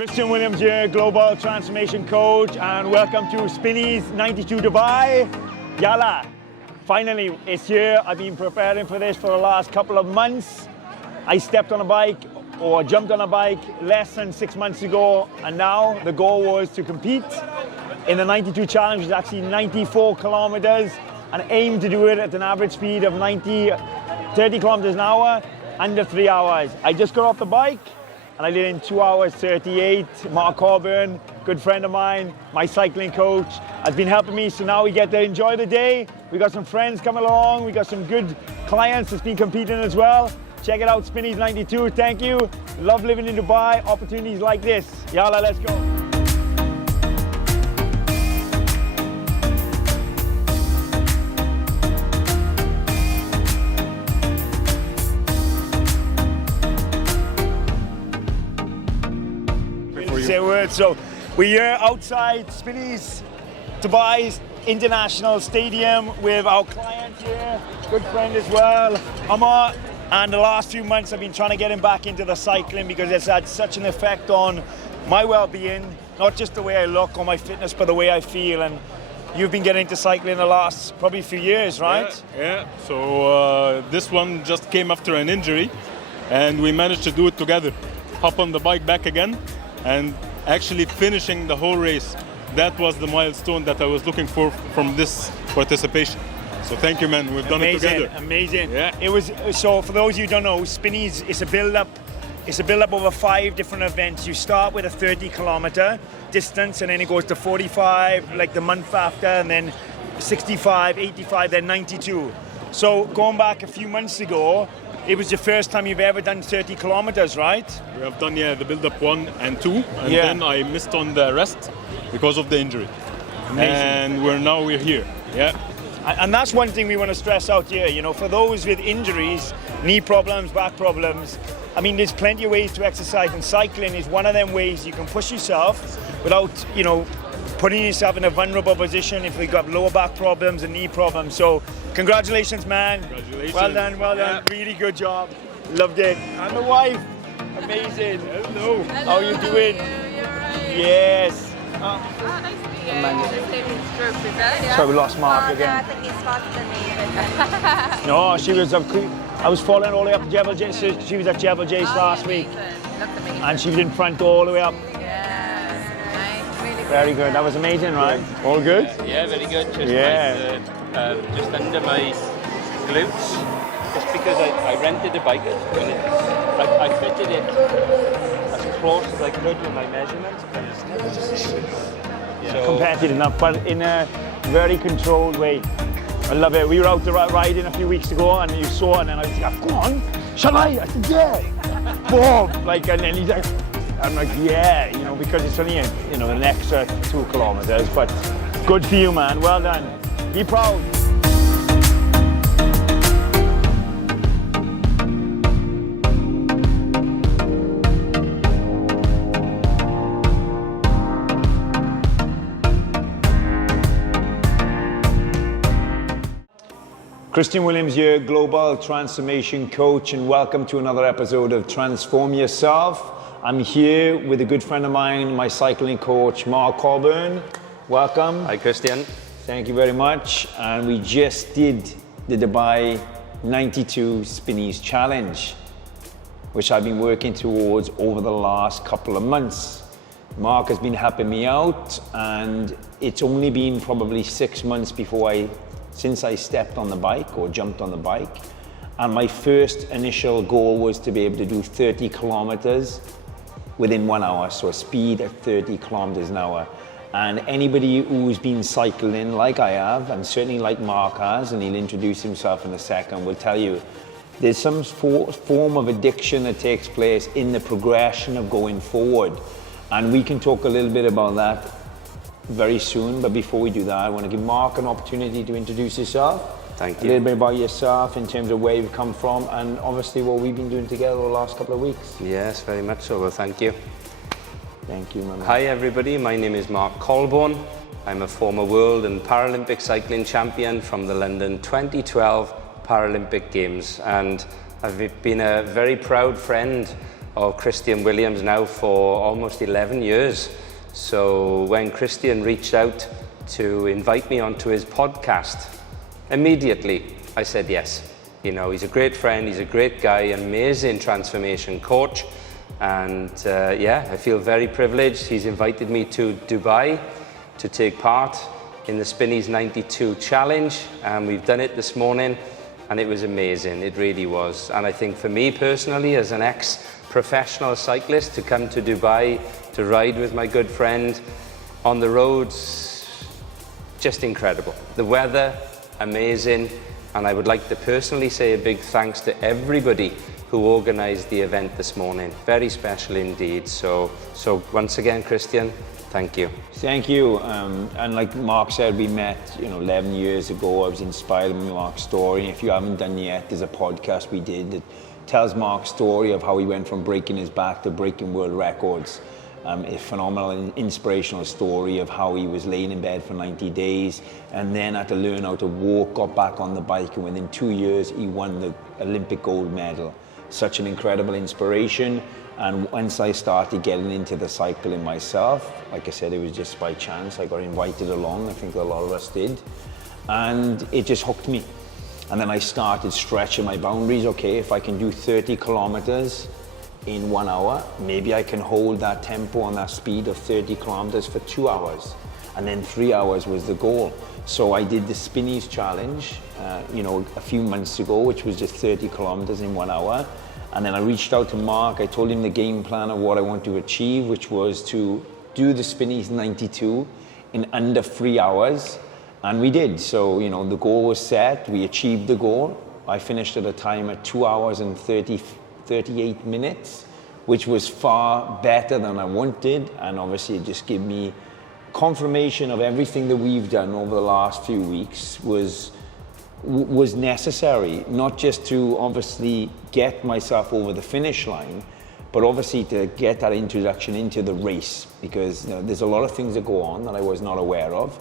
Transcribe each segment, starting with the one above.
Christian Williams here, Global Transformation Coach, and welcome to Spinneys 92 Dubai. Yalla, finally it's here. I've been preparing for this for the last couple of months. I stepped on a bike or jumped on a bike less than 6 months ago, and now the goal was to compete in the 92 challenge, which is actually 94 kilometers, and aim to do it at an average speed of 30 kilometers an hour, under 3 hours. I just got off the bike and I did it in 2 hours 38. Mark Colbourne, good friend of mine, my cycling coach, has been helping me, so now we get to enjoy the day. We got some friends coming along, we got some good clients that's been competing as well. Check it out, Spinneys 92, thank you. Love living in Dubai, opportunities like this. Yalla, let's go. Say a word. So we're here outside Spinneys Dubai's International Stadium with our client here, good friend as well, Amar. And the last few months I've been trying to get him back into the cycling because it's had such an effect on my well-being, not just the way I look or my fitness, but the way I feel. And you've been getting into cycling the last probably few years, right? Yeah. So this one just came after an injury, and we managed to do it together. Hop on the bike back again, and actually finishing the whole race. That was the milestone that I was looking for from this participation. So thank you, man. We've done it together. Amazing. Yeah. It was, so for those of you who don't know, Spinneys is a build-up. It's a build-up over 5 different events. You start with a 30-kilometer distance, and then it goes to 45, like the month after, and then 65, 85, then 92. So going back a few months ago, it was the first time you've ever done 30 kilometers, right? We have done, the build-up 1 and 2, and then I missed on the rest because of the injury. Amazing. And we're here. Yeah. And that's one thing we want to stress out here, you know, for those with injuries, knee problems, back problems, I mean, there's plenty of ways to exercise, and cycling is one of them ways you can push yourself without, you know, putting yourself in a vulnerable position if you've got lower back problems and knee problems. So congratulations, man. Congratulations. Well done. Really good job. Loved it. And the wife, amazing. Hello. How are you doing? You're right. Yes. Nice to meet you. This evening's stroke, is that? Yeah. So we lost Mark again. I think he's faster than me. No, she was. I was following all the way up to Jebel Jais. So she was at Jebel Jais last week, and she was in front all the way up. Yeah, nice, really good. Very good. That was amazing, right? All good. Yeah, very good. Just just under my glutes. Just because I rented a bike, I fitted it as close as I could with my measurements, but it's never just so competitive enough, but in a very controlled way. I love it. We were out riding a few weeks ago, and you saw it, and then I was like, "Go on, shall I?" I said, "Yeah." Boom! Like, and then he's like, I'm like, "Yeah," you know, because it's only an extra 2 kilometers, but good for you, man. Well done. Be proud. Christian Williams here, Global Transformation Coach, and welcome to another episode of Transform Yourself. I'm here with a good friend of mine, my cycling coach, Mark Colbourne. Welcome. Hi, Christian. Thank you very much. And we just did the Dubai 92 Spinneys Challenge, which I've been working towards over the last couple of months. Mark has been helping me out, and it's only been probably 6 months since I stepped on the bike or jumped on the bike. And my first initial goal was to be able to do 30 kilometers within 1 hour, so a speed at 30 kilometers an hour. And anybody who's been cycling like I have, and certainly like Mark has, and he'll introduce himself in a second, will tell you there's some form of addiction that takes place in the progression of going forward. And we can talk a little bit about that very soon, but before we do that, I want to give Mark an opportunity to introduce yourself. Thank you. A little bit about yourself in terms of where you've come from, and obviously what we've been doing together the last couple of weeks. Yes, very much so. Well, thank you. Thank you, my man. Hi, everybody. My name is Mark Colbourne. I'm a former world and Paralympic cycling champion from the London 2012 Paralympic Games, and I've been a very proud friend of Christian Williams now for almost 11 years. So when Christian reached out to invite me onto his podcast, immediately I said yes. You know, he's a great friend, he's a great guy, amazing transformation coach. And yeah, I feel very privileged. He's invited me to Dubai to take part in the Spinneys 92 challenge. And we've done it this morning and it was amazing, it really was. And I think for me personally, as an ex-professional cyclist, to come to Dubai to ride with my good friend on the roads, just incredible. The weather, amazing. And I would like to personally say a big thanks to everybody who organised the event this morning. Very special indeed. So once again, Christian, thank you. Thank you. And like Mark said, we met 11 years ago. I was inspired by Mark's story. If you haven't done yet, there's a podcast we did that tells Mark's story of how he went from breaking his back to breaking world records. A phenomenal and inspirational story of how he was laying in bed for 90 days and then had to learn how to walk, got back on the bike, and within 2 years he won the Olympic gold medal. Such an incredible inspiration. And once I started getting into the cycling myself, like I said, it was just by chance. I got invited along, I think a lot of us did, and it just hooked me. And then I started stretching my boundaries. Okay, if I can do 30 kilometers in 1 hour, maybe I can hold that tempo and that speed of 30 kilometers for 2 hours. And then 3 hours was the goal. So I did the Spinneys challenge, a few months ago, which was just 30 kilometers in 1 hour. And then I reached out to Mark. I told him the game plan of what I want to achieve, which was to do the Spinneys 92 in under 3 hours. And we did. So, the goal was set. We achieved the goal. I finished at a time at 2 hours and 38 minutes, which was far better than I wanted, and obviously it just gave me confirmation of everything that we've done over the last few weeks was necessary, not just to obviously get myself over the finish line, but obviously to get that introduction into the race, because there's a lot of things that go on that I was not aware of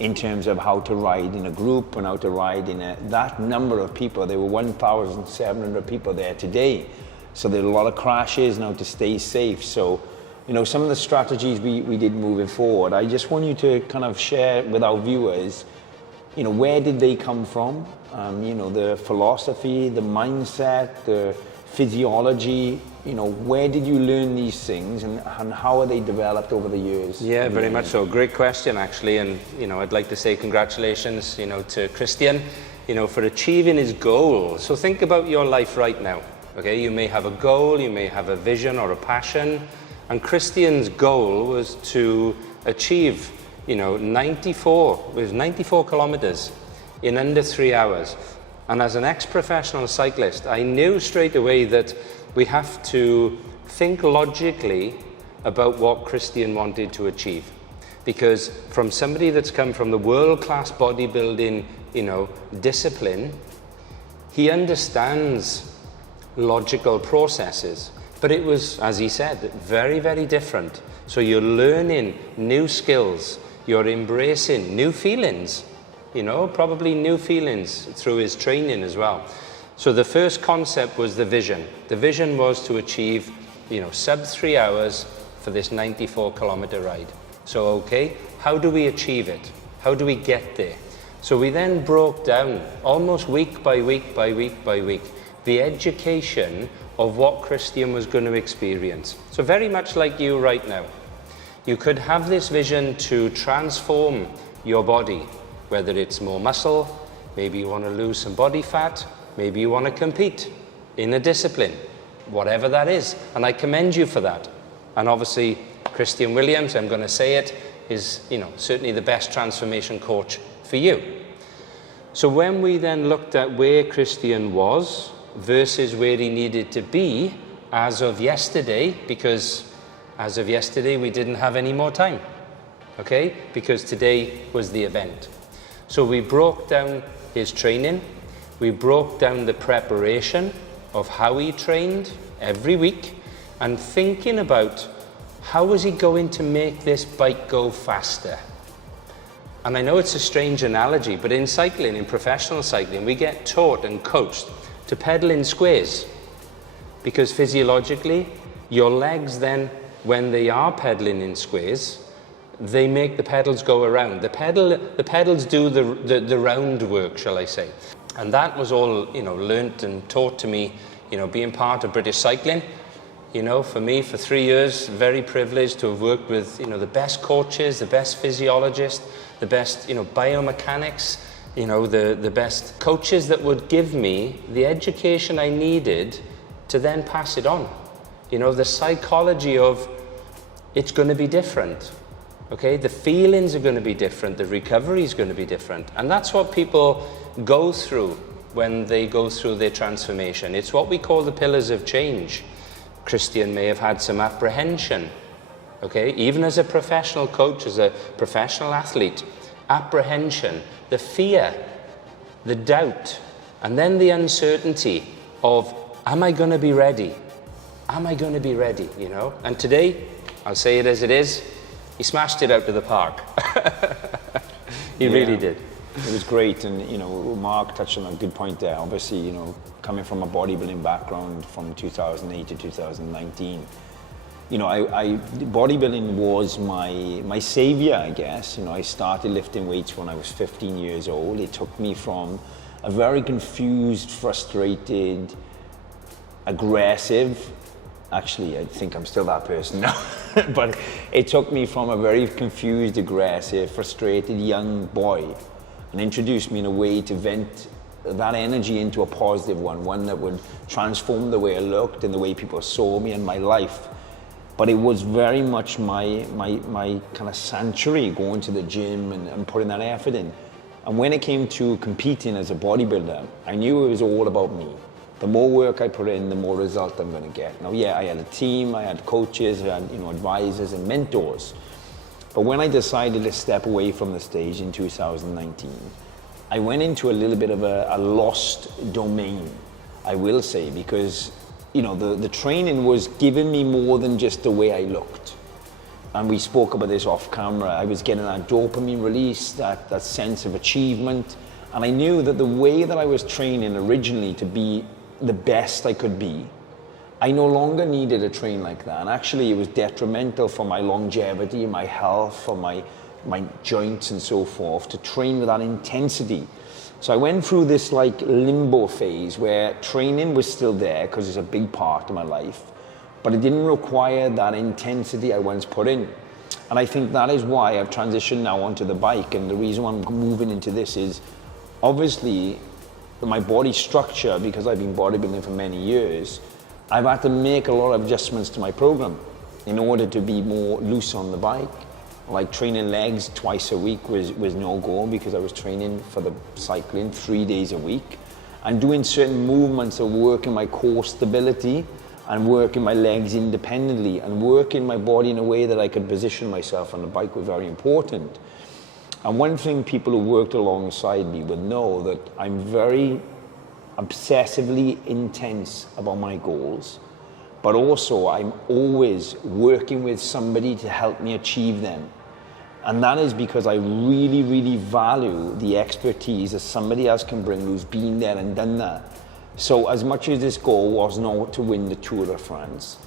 in terms of how to ride in a group and how to ride in that number of people. There were 1,700 people there today. So there are a lot of crashes now to stay safe. So, some of the strategies we did moving forward, I just want you to kind of share with our viewers, where did they come from? The philosophy, the mindset, the physiology, where did you learn these things and how are they developed over the years? Yeah, very much so. Great question, actually. And, I'd like to say congratulations, to Christian, for achieving his goal. So think about your life right now. Okay, you may have a goal, you may have a vision or a passion, and Christian's goal was to achieve, 94 kilometers in under 3 hours. And as an ex-professional cyclist, I knew straight away that we have to think logically about what Christian wanted to achieve. Because from somebody that's come from the world-class bodybuilding, discipline, he understands logical processes, but it was, as he said, very, very different. So you're learning new skills, you're embracing new feelings, probably new feelings through his training as well. So the first concept was the vision. The vision was to achieve, sub 3 hours for this 94 kilometer ride. So, okay, how do we achieve it? How do we get there? So we then broke down almost week by week by week by week the education of what Christian was going to experience. So very much like you right now. You could have this vision to transform your body, whether it's more muscle, maybe you want to lose some body fat, maybe you want to compete in a discipline, whatever that is. And I commend you for that. And obviously, Christian Williams, I'm going to say it, is certainly the best transformation coach for you. So when we then looked at where Christian was versus where he needed to be as of yesterday, because as of yesterday we didn't have any more time, okay? Because today was the event. So we broke down his training, we broke down the preparation of how he trained every week, and thinking about how was he going to make this bike go faster. And I know it's a strange analogy, but in cycling, in professional cycling, we get taught and coached to pedal in squares, because physiologically Your legs then, when they are pedaling in squares, they make the pedals go around. The pedals do the round work, shall I say. And that was all, you know, learnt and taught to me, you know, being part of British cycling. You know, for me, for 3 years, very privileged to have worked with, you know, the best coaches, the best physiologists, the best, you know, biomechanics, you know, the best coaches that would give me the education I needed to then pass it on. You know, the psychology of it's going to be different. Okay, the feelings are going to be different, the recovery is going to be different. And that's what people go through when they go through their transformation. It's what we call the pillars of change. Christian may have had some apprehension, okay? Even as a professional coach, as a professional athlete, apprehension, the fear, the doubt, and then the uncertainty of, am I going to be ready? Am I going to be ready, you know? And today, I'll say it as it is, he smashed it out to the park. He really did. It was great, and you know, Mark touched on a good point there. Obviously, you know, coming from a bodybuilding background from 2008 to 2019, you know, bodybuilding was my savior, I guess. You know, I started lifting weights when I was 15 years old. It took me from a very confused, frustrated, aggressive. Actually, I think I'm still that person now. But it took me from a very confused, aggressive, frustrated young boy and introduced me in a way to vent that energy into a positive one that would transform the way I looked and the way people saw me and my life. But it was very much my kind of sanctuary, going to the gym and putting that effort in. And when it came to competing as a bodybuilder, I knew it was all about me. The more work I put in, the more result I'm going to get. Now, yeah, I had a team, I had coaches, I had, you know, advisors and mentors. But when I decided to step away from the stage in 2019, I went into a little bit of a lost domain, I will say, because, you know, the training was giving me more than just the way I looked. And we spoke about this off camera. I was getting that dopamine release, that sense of achievement. And I knew that the way that I was training originally to be the best I could be, I no longer needed to train like that. And actually it was detrimental for my longevity, my health, for my joints and so forth, to train with that intensity. So I went through this like limbo phase where training was still there because it's a big part of my life, but it didn't require that intensity I once put in. And I think that is why I've transitioned now onto the bike. And the reason why I'm moving into this is obviously my body structure, because I've been bodybuilding for many years, I've had to make a lot of adjustments to my program in order to be more loose on the bike. Like training legs twice a week was no go because I was training for the cycling 3 days a week, and doing certain movements of working my core stability and working my legs independently and working my body in a way that I could position myself on the bike was very important. And one thing people who worked alongside me would know that I'm very obsessively intense about my goals, but also I'm always working with somebody to help me achieve them. And that is because I really, really value the expertise that somebody else can bring who's been there and done that. So as much as this goal was not to win the Tour de France,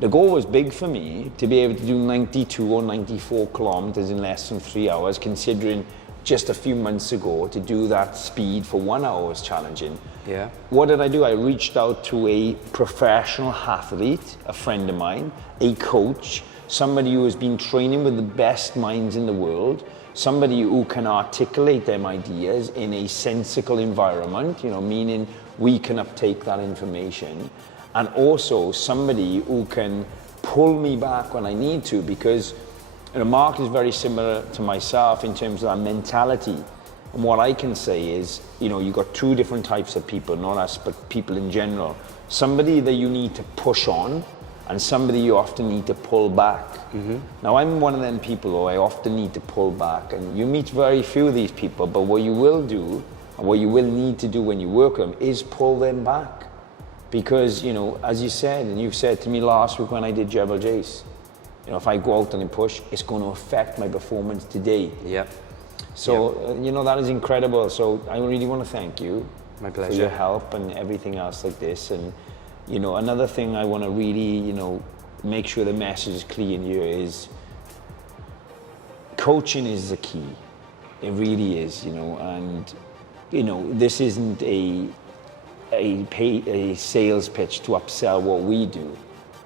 the goal was big for me to be able to do 92 or 94 kilometers in less than 3 hours, considering just a few months ago to do that speed for 1 hour was challenging. Yeah. What did I do? I reached out to a professional athlete, a friend of mine, a coach, somebody who has been training with the best minds in the world, somebody who can articulate them ideas in a sensical environment, you know, meaning we can uptake that information, and also somebody who can pull me back when I need to, because you know, Mark is very similar to myself in terms of that mentality. And what I can say is, you know, you've got two different types of people, not us, but people in general. Somebody that you need to push on, and somebody you often need to pull back. Mm-hmm. Now, I'm one of them people who I often need to pull back, and you meet very few of these people, but what you will do, and what you will need to do when you work with them, is pull them back. Because, you know, as you said, and you said to me last week when I did Jebel Jace, you know, if I go out and push, it's going to affect my performance today. Yep. So, you know, that is incredible. So I really want to thank you. My pleasure. For your help and everything else like this. And, you know, another thing I want to really, you know, make sure the message is clear here is coaching is the key. It really is, you know, and you know, this isn't a sales pitch to upsell what we do.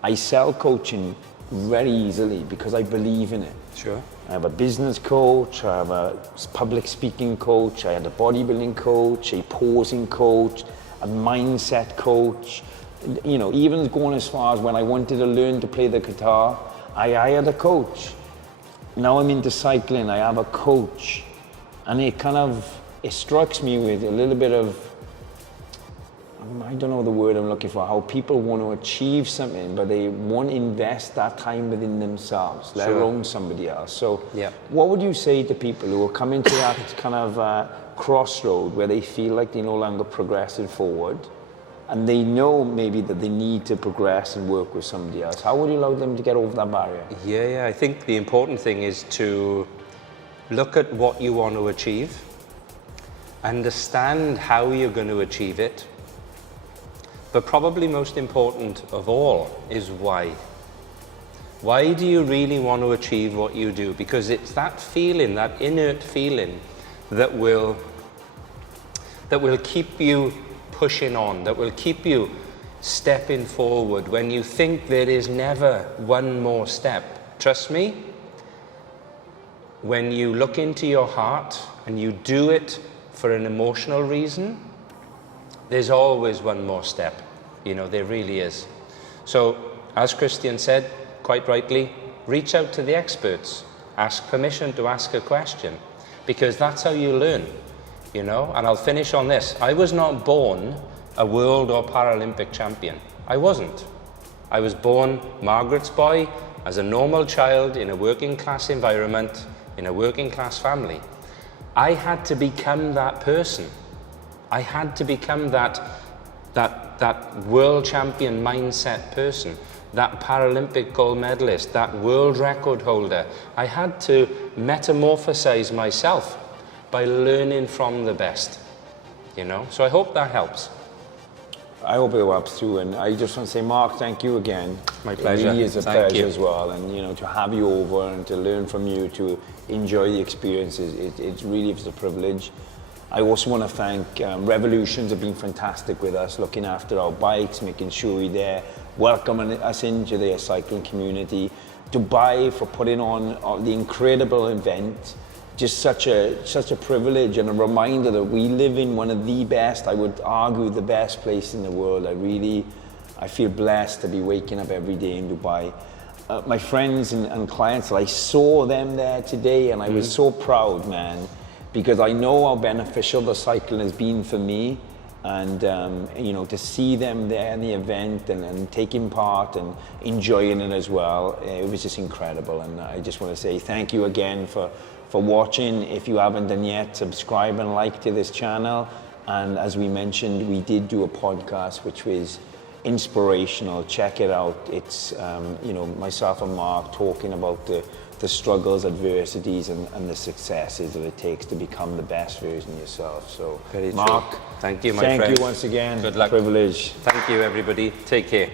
I sell coaching very easily because I believe in it. Sure. I have a business coach, I have a public speaking coach, I had a bodybuilding coach, a posing coach, a mindset coach. You know, even going as far as when I wanted to learn to play the guitar, I hired a coach. Now I'm into cycling, I have a coach. And it strikes me with a little bit of, I don't know the word I'm looking for, how people want to achieve something, but they won't invest that time within themselves, let alone somebody else. So what would you say to people who are coming to that kind of crossroad where they feel like they're no longer progressing forward, and they know maybe that they need to progress and work with somebody else? How would you allow them to get over that barrier? Yeah, I think the important thing is to look at what you want to achieve, understand how you're going to achieve it, but probably most important of all is why. Why do you really want to achieve what you do? Because it's that feeling, that inert feeling, that will keep you pushing on, that will keep you stepping forward when you think there is never one more step. Trust me, when you look into your heart and you do it for an emotional reason, there's always one more step. You know, there really is. So, as Christian said, quite rightly, reach out to the experts. Ask permission to ask a question, because that's how you learn, you know. And I'll finish on this. I was not born a world or Paralympic champion. I wasn't. I was born Margaret's boy, as a normal child in a working class environment, in a working class family. I had to become that person. I had to become that world champion mindset person, that Paralympic gold medalist, that world record holder. I had to metamorphosize myself by learning from the best, you know. So I hope that helps. I hope it helps too, and I just want to say, Mark, thank you again. My pleasure. It really is a Thank pleasure you. as well, and you know, to have you over and to learn from you, to enjoy the experiences, it really is a privilege. I also want to thank Revolutions have been fantastic with us, looking after our bikes, making sure we're there, welcoming us into their cycling community. Dubai for putting on the incredible event. Just such a privilege and a reminder that we live in one of the best, I would argue the best place in the world. I feel blessed to be waking up every day in Dubai. My friends and clients, I saw them there today and I was so proud, man, because I know how beneficial the cycling has been for me, and you know, to see them there in the event and taking part and enjoying it as well, it was just incredible. And I just want to say thank you again for watching. If you haven't done yet, subscribe and like to this channel. And as we mentioned, we did do a podcast which was inspirational. Check it out. It's you know, myself and Mark talking about the struggles, adversities, and the successes that it takes to become the best version of yourself. So, Very Mark, true. Thank you, my friend. Thank you once again. Good luck. Privilege. Thank you, everybody. Take care.